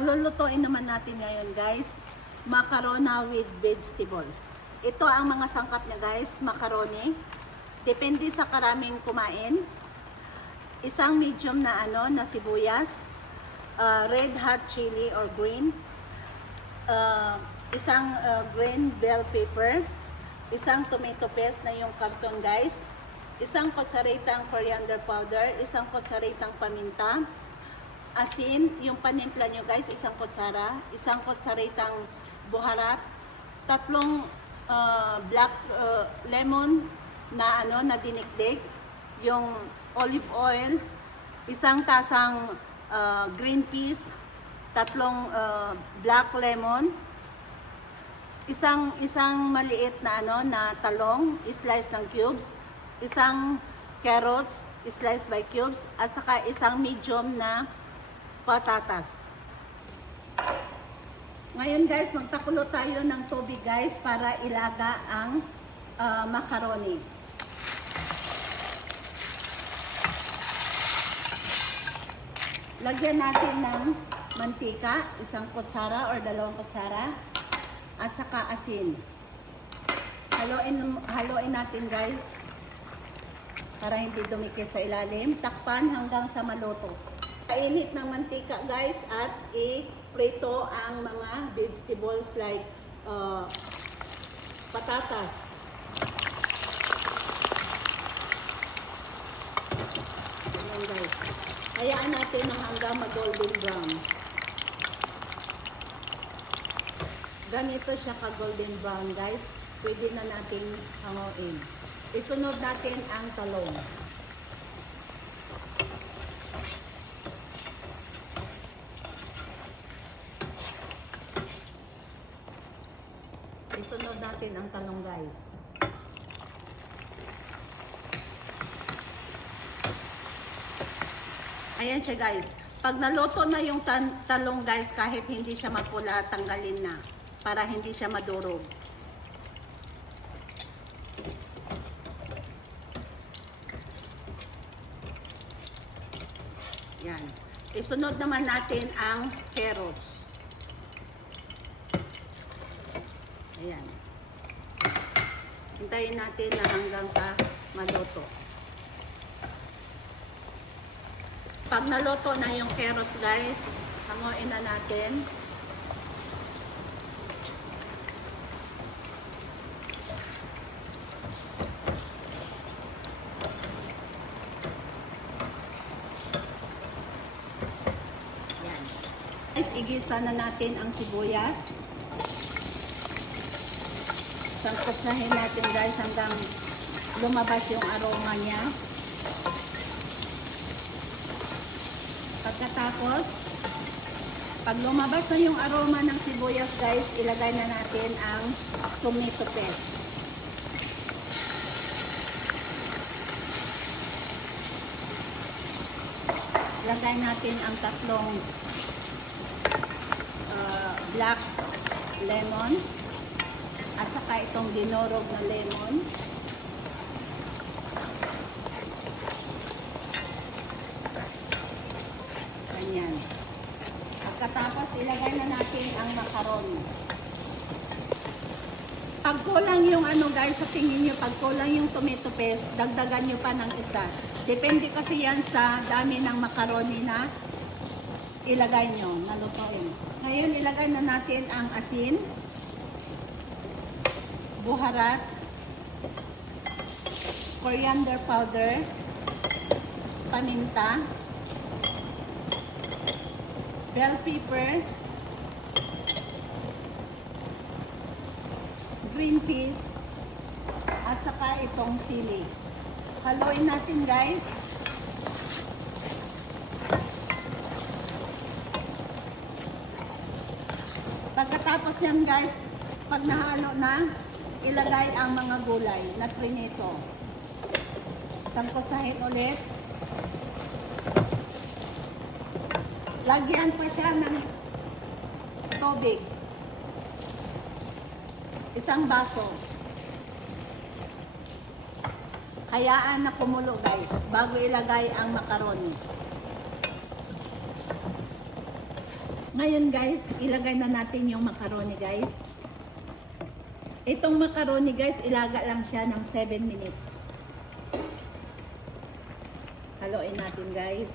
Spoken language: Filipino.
Ang lulutuin naman natin ngayon guys, macarona with vegetables. Ito ang mga sangkap niya guys, macaroni. Depende sa karaming kumain. Isang medium na na sibuyas, red hot chili or green, isang green bell pepper, isang tomato paste na yung karton guys, isang kutsaritang coriander powder, isang kutsaritang paminta, asin, yung panimpla nyo guys, isang kutsara, isang kutsaritang buharat, tatlong black lemon na na dinikdik, yung olive oil, isang tasang green peas, tatlong black lemon, isang maliit na na talong, slice ng cubes, isang carrots, slice by cubes, at saka isang medium na patatas. Ngayon guys, magpakulo tayo ng tubig guys para ilaga ang macaroni. Lagyan natin ng mantika, isang kutsara or 2 kutsara, at saka asin. Haluin natin guys para hindi dumikit sa ilalim. Takpan hanggang sa maluto. Kainit ng mantika guys at i-prito ang mga vegetables like patatas. Ayan guys. Hayaan natin hanggang mag-golden brown. Ganito siya ka-golden brown guys. Pwede na natin hanguin. Isunod natin ang talong. Isunod natin ang talong guys. Ayan siya guys. Pag naluto na yung talong guys, kahit hindi siya mapula, tanggalin na. Para hindi siya madurog. Yan. Isunod naman natin ang carrots. Ayan. Hintayin natin na hanggang sa maluto. Pag naluto na yung carrots guys, hanguin na natin. Yan. Guys, igisa na natin ang sibuyas. Sangkotsahin natin guys hanggang lumabas yung aroma niya. Pagkatapos, pag lumabas na yung aroma ng sibuyas guys, ilagay na natin ang tomato paste. Ilagay natin ang tatlong black lemon at saka itong dinurog na lemon. Ganyan. Pagkatapos, ilagay na natin ang macaroni. Pag kulang yung guys, sa tingin nyo, pag kulang yung tomato paste, dagdagan nyo pa ng isa. Depende kasi yan sa dami ng macaroni na ilagay nyo, nalutuin. Ngayon, ilagay na natin ang asin, buharat, coriander powder, paminta, bell pepper, green peas, at saka itong sili. Haluin natin guys. Pagkatapos yan guys, pag nahalo na, ilagay ang mga gulay na prinito. Sangkotsahin ulit. Lagyan pa siya ng tubig. Isang baso. Hayaan na kumulo guys, bago ilagay ang macaroni. Ngayon guys, ilagay na natin yung macaroni guys. Itong macaroni guys, ilaga lang siya ng 7 minutes. Haluin natin guys.